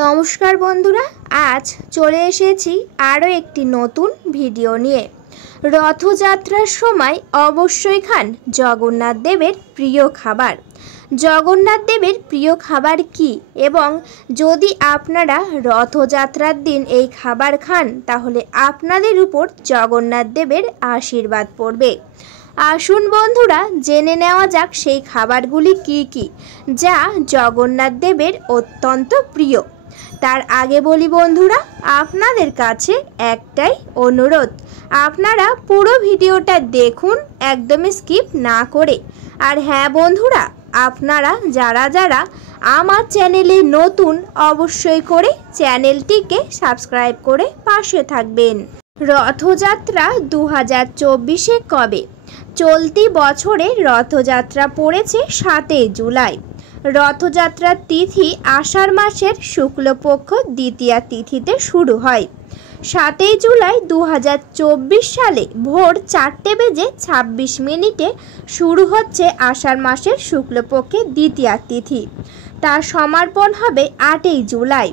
নমস্কার বন্ধুরা, আজ চলে এসেছি আরও একটি নতুন ভিডিও নিয়ে। রথযাত্রার সময় অবশ্যই খান জগন্নাথ দেবের প্রিয় খাবার। জগন্নাথ দেবের প্রিয় খাবার কি, এবং যদি আপনারা রথযাত্রার দিন এই খাবার খান তাহলে আপনাদের উপর জগন্নাথ দেবের আশীর্বাদ পড়বে। আসুন বন্ধুরা, জেনে নেওয়া যাক সেই খাবারগুলি কি কি যা জগন্নাথ দেবের অত্যন্ত প্রিয়। তার আগে বলি বন্ধুরা, আপনাদের কাছে একটাই অনুরোধ, আপনারা পুরো ভিডিওটা দেখুন, একদমই স্কিপ না করে। আর হ্যাঁ বন্ধুরা, আপনারা যারা আমার চ্যানেলে নতুন অবশ্যই করে চ্যানেলটিকে সাবস্ক্রাইব করে পাশে থাকবেন। রথযাত্রা 2024-এ কবে? চলতি বছরে রথযাত্রা পড়েছে 7 জুলাই। রথযাত্রার তিথি আষাঢ় মাসের শুক্লপক্ষ দ্বিতীয়া তিথিতে শুরু হয়। 7 জুলাই 2024 সালে ভোর 4:26 শুরু হচ্ছে আষাঢ় মাসের শুক্লপক্ষের দ্বিতীয়া তিথি। তার সমাপন হবে 8 জুলাই।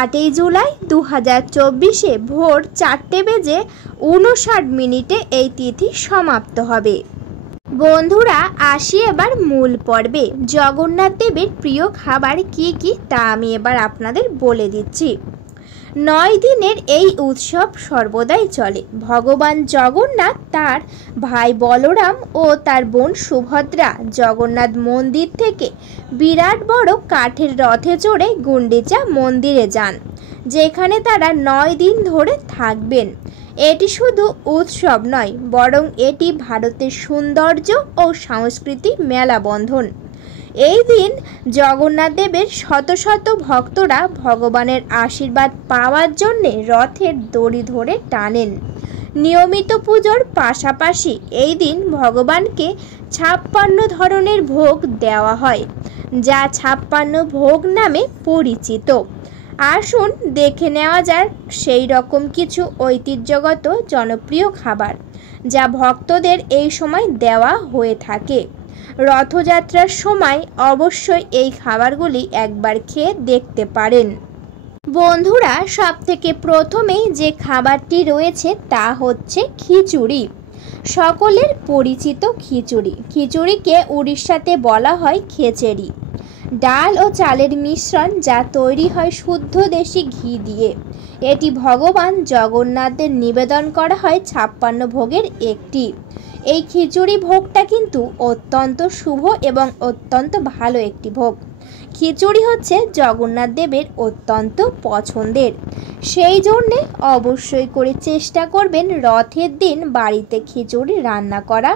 8 জুলাই 2024-এ ভোর 4:59 এই তিথি সমাপ্ত হবে। বন্ধুরা, আসি এবার মূল পর্বে। জগন্নাথ দেবের প্রিয় খাবার কি কি তা আমি এবার আপনাদের বলে দিচ্ছি। 9 দিনের এই উৎসব সর্বদাই চলে। ভগবান জগন্নাথ তার ভাই বলরাম ও তার বোন সুভদ্রা জগন্নাথ মন্দির থেকে বিরাট বড় কাঠের রথে চড়ে গুন্ডিচা মন্দিরে যান, যেখানে তারা 9 দিন ধরে থাকবেন। এটি শুধু উৎসব নয়, বরং এটি ভারতের সৌন্দর্য ও সংস্কৃতি মেলাবন্ধন। এই দিন জগন্নাথ দেবের শত শত ভক্তরা ভগবানের আশীর্বাদ পাওয়ার জন্যে রথের দড়ি ধরে টানেন। নিয়মিত পুজোর পাশাপাশি এই দিন ভগবানকে 56 ধরনের ভোগ দেওয়া হয়, যা 56 ভোগ নামে পরিচিত। আসুন দেখে নেওয়া যাক সেই রকম কিছু ঐতিহ্যগত জনপ্রিয় খাবার যা ভক্তদের এই সময় দেওয়া হয়ে থাকে। রথযাত্রার সময় অবশ্যই এই খাবারগুলি একবার খেয়ে দেখতে পারেন। বন্ধুরা, সবথেকে প্রথমেই যে খাবারটি রয়েছে তা হচ্ছে খিচুড়ি। সকলের পরিচিত খিচুড়ি। খিচুড়িকে উড়িষ্যাতে বলা হয় খেচেড়ি। ডাল ও চালের মিশ্রণ যা তৈরি হয় শুদ্ধ দেশি ঘি দিয়ে। এটি ভগবান জগন্নাথের নিবেদন করা হয় 56 ভোগের একটি। এই খিচুড়ি ভোগটা কিন্তু অত্যন্ত শুভ এবং অত্যন্ত ভালো একটি ভোগ। খিচুড়ি হচ্ছে জগন্নাথ দেবের অত্যন্ত পছন্দের, সেই জন্যে অবশ্যই করে চেষ্টা করবেন রথের দিন বাড়িতে খিচুড়ি রান্না করা,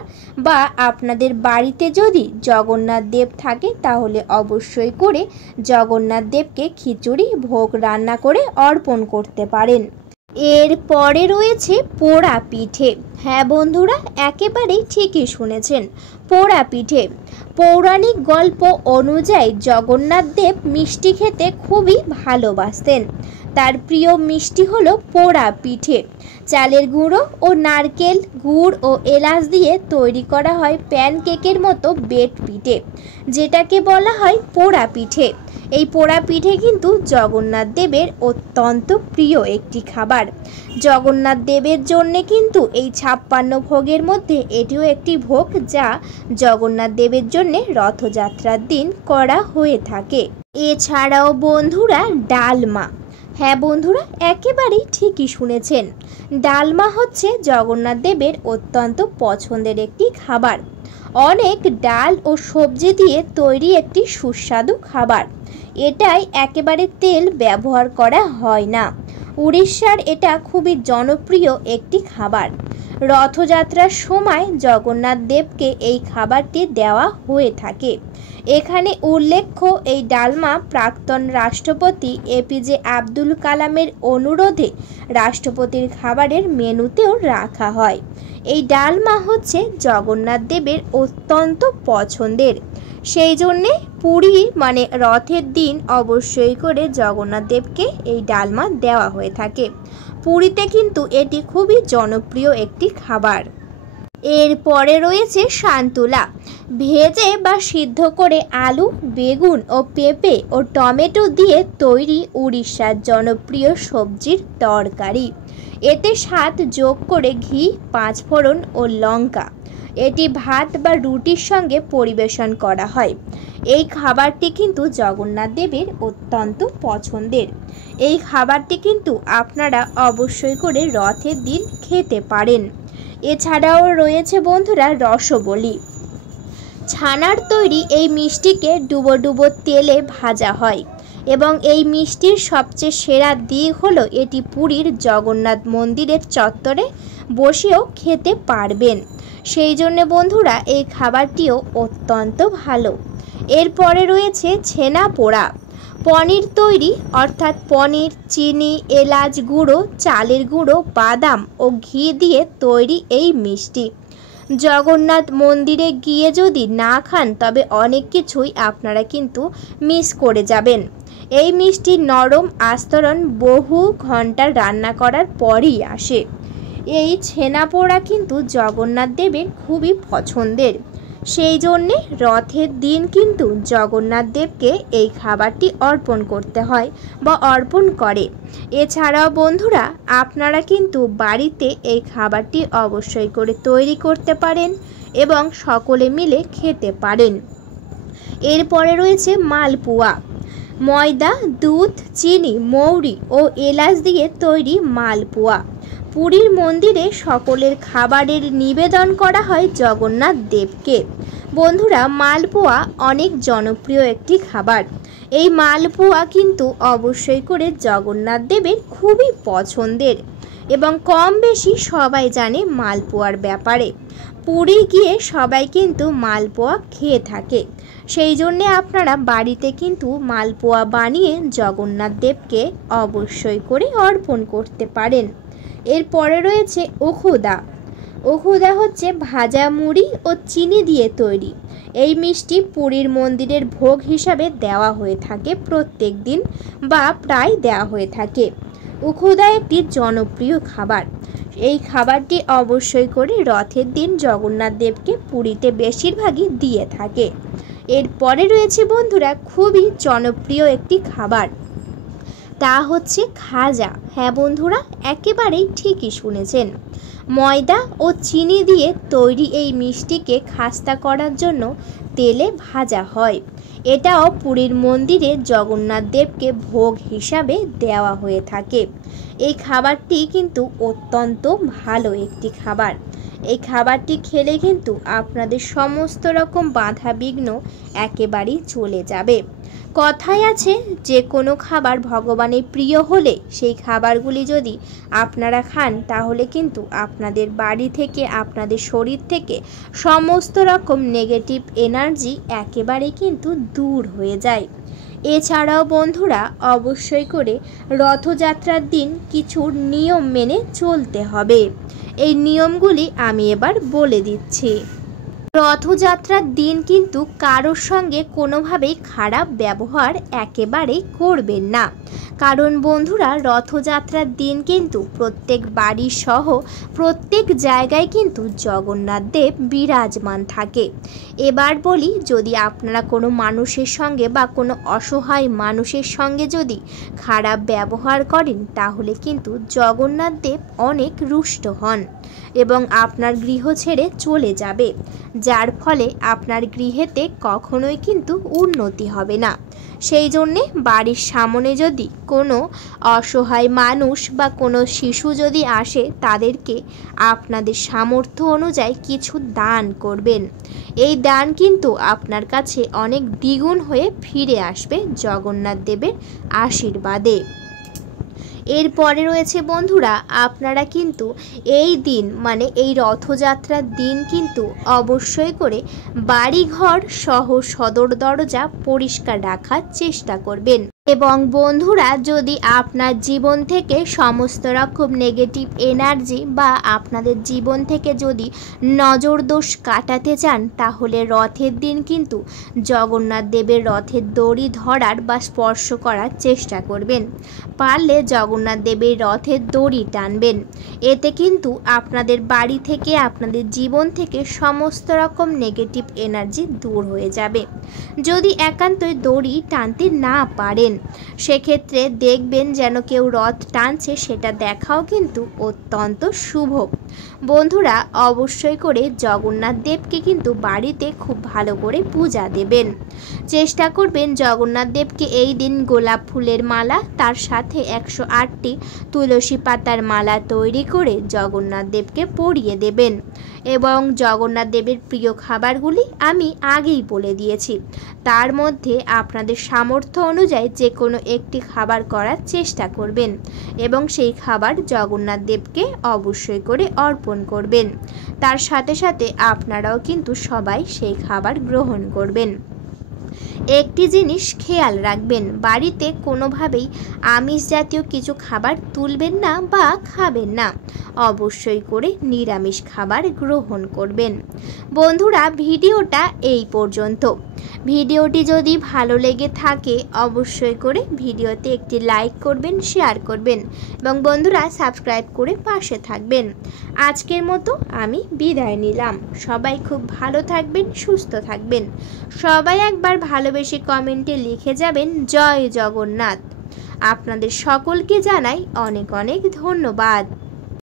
বা আপনাদের বাড়িতে যদি জগন্নাথ দেব থাকে তাহলে অবশ্যই করে জগন্নাথ দেবকে খিচুড়ি ভোগ রান্না করে অর্পণ করতে পারেন। এর পরে রয়েছে পোড়া পিঠে। হ্যাঁ বন্ধুরা, একেবারেই ঠিকই শুনেছেন, পোড়া পিঠে। পৌরাণিক গল্প অনুযায়ী জগন্নাথ দেব মিষ্টি খেতে খুবই ভালোবাসতেন। তার প্রিয় মিষ্টি হলো পোড়া পিঠে। চালের গুঁড়ো ও নারকেল, গুড় ও এলাচ দিয়ে তৈরি করা হয় প্যানকেকের মতো বেট পিঠে, যেটাকে বলা হয় পোড়া পিঠে। এই পোড়া পিঠে কিন্তু জগন্নাথ দেবের অত্যন্ত প্রিয় একটি খাবার। জগন্নাথ দেবের জন্যে কিন্তু এই 56 ভোগের মধ্যে এটিও একটি ভোগ যা জগন্নাথ দেবের জন্যে রথযাত্রার দিন করা হয়ে থাকে। এছাড়াও বন্ধুরা ডালমা। হ্যাঁ বন্ধুরা, একেবারেই ঠিকই শুনেছেন, ডালমা হচ্ছে জগন্নাথ দেবের অত্যন্ত পছন্দের একটি খাবার। অনেক ডাল ও সবজি দিয়ে তৈরি একটি সুস্বাদু খাবার। এটাই একেবারে তেল ব্যবহার করা হয় না। উড়িষ্যার এটা খুবই জনপ্রিয় একটি খাবার। রথযাত্রার সময় জগন্নাথ দেবকে এই খাবারটি দেওয়া হয়ে থাকে। এখানে উল্লেখ্য, এই ডালমা প্রাক্তন রাষ্ট্রপতি এপিজে আব্দুল কালামের অনুরোধে রাষ্ট্রপতির খাবারের মেনুতেও রাখা হয়। এই ডালমা হচ্ছে জগন্নাথ দেবের অত্যন্ত পছন্দের, সেই জন্যে পুরী মানে রথের দিন অবশ্যই করে জগন্নাথ দেবকে এই ডালমা দেওয়া হয়ে থাকে। পুরীতে কিন্তু এটি খুবই জনপ্রিয় একটি খাবার। এরপরে রয়েছে সান্তুলা। ভেজে বা সিদ্ধ করে আলু, বেগুন ও পেঁপে ও টমেটো দিয়ে তৈরি উড়িষ্যার জনপ্রিয় সবজির তরকারি। এতে স্বাদ যোগ করে ঘি, পাঁচফোড়ন ও লঙ্কা। এটি ভাত বা রুটির সঙ্গে পরিবেশন করা হয়। এই খাবারটি কিন্তু জগন্নাথ দেবের অত্যন্ত পছন্দের। এই খাবারটি কিন্তু আপনারা অবশ্যই করে রথের দিন খেতে পারেন। এছাড়াও রয়েছে বন্ধুরা রসবলি। ছানার তৈরি এই মিষ্টিকে ডুবো ডুবো তেলে ভাজা হয় এবং এই মিষ্টির সবচেয়ে সেরা দিক হলো এটি পুরীর জগন্নাথ মন্দিরের চত্বরে বসেও খেতে পারবেন। সেই জন্য বন্ধুরা এই খাবারটিও অত্যন্ত ভালো। এরপরে রয়েছে ছেনা পোড়া। পনির তৈরি, অর্থাৎ পনির, চিনি, এলাচ গুঁড়ো, চালের গুঁড়ো, বাদাম ও ঘি দিয়ে তৈরি এই মিষ্টি। জগন্নাথ মন্দিরে গিয়ে যদি না খান তবে অনেক কিছুই আপনারা কিন্তু মিস করে যাবেন। এই মিষ্টি নরম আস্তরণ বহু ঘন্টা রান্না করার পরই আসে। এই ছেনা পোড়া কিন্তু জগন্নাথ দেবের খুবই পছন্দের। সেই জন্যে রথের দিন কিন্তু জগন্নাথ দেবকে এই খাবারটি অর্পণ করতে হয় বা অর্পণ করে। এছাড়াও বন্ধুরা আপনারা কিন্তু বাড়িতে এই খাবারটি অবশ্যই করে তৈরি করতে পারেন এবং সকলে মিলে খেতে পারেন। এরপরে রয়েছে মালপোয়া। ময়দা, দুধ, চিনি, মৌরি ও এলাচ দিয়ে তৈরি মালপোয়া। পুরীর মন্দিরে সকলের খাবারের নিবেদন করা হয় জগন্নাথ দেবকে। বন্ধুরা মালপোয়া অনেক জনপ্রিয় একটি খাবার। এই মালপোয়া কিন্তু অবশ্যই করে জগন্নাথ দেবের খুবই পছন্দের এবং কম বেশি সবাই জানে মালপোয়ার ব্যাপারে। পুরী গিয়ে সবাই কিন্তু মালপোয়া খেয়ে থাকে। সেই জন্যে আপনারা বাড়িতে কিন্তু মালপোয়া বানিয়ে জগন্নাথ দেবকে অবশ্যই করে অর্পণ করতে পারেন। এরপরে রয়েছে ওখুদা। ওখুদা হচ্ছে ভাজা মুড়ি ও চিনি দিয়ে তৈরি। এই মিষ্টি পুরীর মন্দিরের ভোগ হিসাবে দেওয়া হয়ে থাকে প্রত্যেক দিন বা প্রায় দেওয়া হয়ে থাকে। উখুদা একটি জনপ্রিয় খাবার। এই খাবারটি অবশ্যই করে রথের দিন জগন্নাথ দেবকে পুরীতে বেশিরভাগই দিয়ে থাকে। এরপরে রয়েছে বন্ধুরা খুবই জনপ্রিয় একটি খাবার, তা হচ্ছে খাজা। হ্যাঁ বন্ধুরা, একেবারেই ঠিকই শুনেছেন। ময়দা ও চিনি দিয়ে তৈরি এই মিষ্টিকে খাস্তা করার জন্য তেলে ভাজা হয়। এটাও পুরীর মন্দিরে জগন্নাথ দেবকে ভোগ হিসাবে দেওয়া হয়ে থাকে। এই খাবারটি কিন্তু অত্যন্ত ভালো একটি খাবার। এই খাবারটি খেলে কিন্তু আপনাদের সমস্ত রকম বাধা বিঘ্ন একেবারেই চলে যাবে। কথায় আছে যে কোনো খাবার ভগবানের প্রিয় হলে সেই খাবারগুলি যদি আপনারা খান তাহলে কিন্তু আপনাদের বাড়ি থেকে, আপনাদের শরীর থেকে সমস্ত রকম নেগেটিভ এনার্জি একেবারে কিন্তু দূর হয়ে যায়। এছাড়াও বন্ধুরা অবশ্যই করে রথযাত্রার দিন কিছু নিয়ম মেনে চলতে হবে। এই নিয়মগুলি আমি এবার বলে দিচ্ছি। রথযাত্রার দিন কিন্তু কারোর সঙ্গে কোনোভাবেই খারাপ ব্যবহার একেবারেই করবেন না। কারণ বন্ধুরা রথযাত্রার দিন কিন্তু প্রত্যেক বাড়ি সহ প্রত্যেক জায়গায় কিন্তু জগন্নাথ দেব বিরাজমান থাকে। এবার বলি, যদি আপনারা কোনো মানুষের সঙ্গে বা কোনো অসহায় মানুষের সঙ্গে যদি খারাপ ব্যবহার করেন তাহলে কিন্তু জগন্নাথ দেব অনেক রুষ্ট হন এবং আপনার গৃহ ছেড়ে চলে যাবে, যার ফলে আপনার গৃহেতে কখনোই কিন্তু উন্নতি হবে না। সেই জন্যে বাড়ির সামনে যদি কোনো অসহায় মানুষ বা কোনো শিশু যদি আসে তাদেরকে আপনাদের সামর্থ্য অনুযায়ী কিছু দান করবেন। এই দান কিন্তু আপনার কাছে অনেক দ্বিগুণ হয়ে ফিরে আসবে জগন্নাথ দেবের আশীর্বাদে। এরপরে রয়েছে বন্ধুরা আপনারা কিন্তু এই দিন মানে এই রথযাত্রার দিন কিন্তু অবশ্যই করে বাড়িঘর সহ সদর দরজা পরিষ্কার রাখার চেষ্টা করবেন। এবং বন্ধুরা, যদি আপনার জীবন থেকে সমস্ত রকম নেগেটিভ এনার্জি বা আপনাদের জীবন থেকে যদি নজর দোষ কাটাতে চান, তাহলে রথের দিন কিন্তু জগন্নাথ দেবের রথের দড়ি ধরার বা স্পর্শ করার চেষ্টা করবেন। পারলে জগন্নাথ দেবের রথের দড়ি টানবেন। এতে কিন্তু আপনাদের বাড়ি থেকে, আপনাদের জীবন থেকে সমস্ত রকম নেগেটিভ এনার্জি দূর হয়ে যাবে। যদি একান্তই দড়ি টানতে না পারেন, সেক্ষেত্রে দেখবেন যেন কেউ রথ টানছে, সেটা দেখাও কিন্তু অত্যন্ত শুভ। বন্ধুরা, অবশ্যই করে জগন্নাথ দেবকে কিন্তু বাড়িতে খুব ভালো করে পূজা দেবেন। চেষ্টা করবেন জগন্নাথ দেবকে এই দিন গোলাপ ফুলের মালা, তার সাথে 108টি তুলসী পাতার মালা তৈরি করে জগন্নাথ দেবকে পরিয়ে দেবেন। এবং জগন্নাথ দেবের প্রিয় খাবারগুলি আমি আগেই বলে দিয়েছি। তার মধ্যে আপনাদের সামর্থ্য অনুযায়ী যে কোনো একটি খাবার করার চেষ্টা করবেন এবং সেই খাবার জগন্নাথ দেবকে অবশ্যই করে অর্পণ করবেন। তার সাথে সাথে আপনারাও কিন্তু সবাই সেই খাবার গ্রহণ করবেন। একটি জিনিস খেয়াল রাখবেন, বাড়িতে কোনোভাবেই আমিষ জাতীয় কিছু খাবার তুলবেন না বা খাবেন না। অবশ্যই করে নিরামিষ খাবার গ্রহণ করবেন। বন্ধুরা, ভিডিওটা এই পর্যন্ত। ভিডিওটি যদি ভালো লেগে থাকে অবশ্যই করে ভিডিওতে একটি লাইক করবেন, শেয়ার করবেন এবং বন্ধুরা সাবস্ক্রাইব করে পাশে থাকবেন। আজকের মতো আমি বিদায় নিলাম। সবাই খুব ভালো থাকবেন, সুস্থ থাকবেন। সবাই একবার ভালোবেসে কমেন্টে লিখে যাবেন জয় জগন্নাথ। আপনাদের সকলকে জানাই অনেক অনেক ধন্যবাদ।